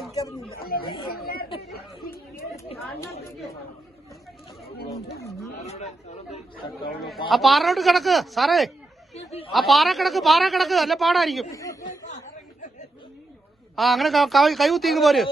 എനിക്കറിയില്ല. ആ പാറോട്ട് കിടക്ക് സാറേ, ആ പാറ കിടക്ക് അല്ല പാടായിരിക്കും. ആ അങ്ങനെ കൈകുത്തിങ്ങ് പോര്.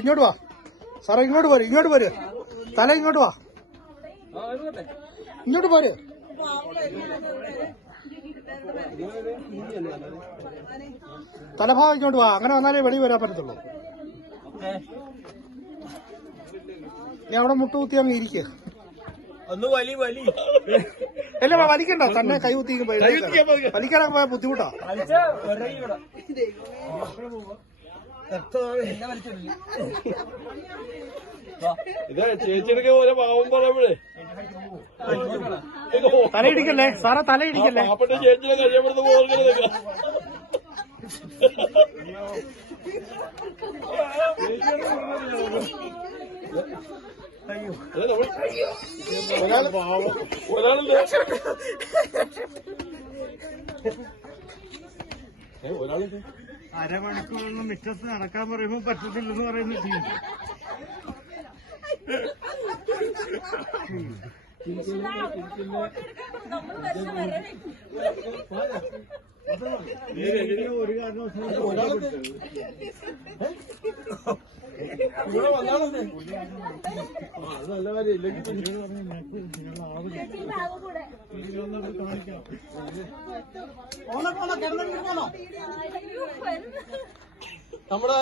ഇങ്ങോട്ട് വാ സാറേ, ഇങ്ങോട്ട് പോര് തല ഇങ്ങോട്ട് വാ, ഇങ്ങോട്ട് പോര്. തലഭാഗം ഇങ്ങോട്ട് വാ, അങ്ങനെ വന്നാലേ വെളി വരാൻ പറ്റത്തുള്ളൂ. ഞാൻ അവിടെ മുട്ടുകുത്തി അങ്ങ് ഇരിക്കുക. അല്ല വലിക്കണ്ട, തന്നെ കൈ കുത്തി വലിക്കാനൊക്കെ പോയാൽ ബുദ്ധിമുട്ടാ. ചേച്ചിയൊക്കെ പോലെ പാവം പറയുമ്പോഴേ തലയിടിക്കല്ലേ സാറേ, തലയിടിക്കല്ലേ. ചേച്ചിയെ കഴിയപ്പെടുന്ന പോലെ ഒരാളുണ്ട്. അരമണിക്കൂറൊന്നും മിറ്റത്ത് നടക്കാൻ പറയുമ്പോ പറ്റത്തില്ലെന്ന് പറയുന്ന ടീം. ഒരു കാരണവശാലും നല്ല കാര്യം ഇല്ലെങ്കിൽ നമ്മുടെ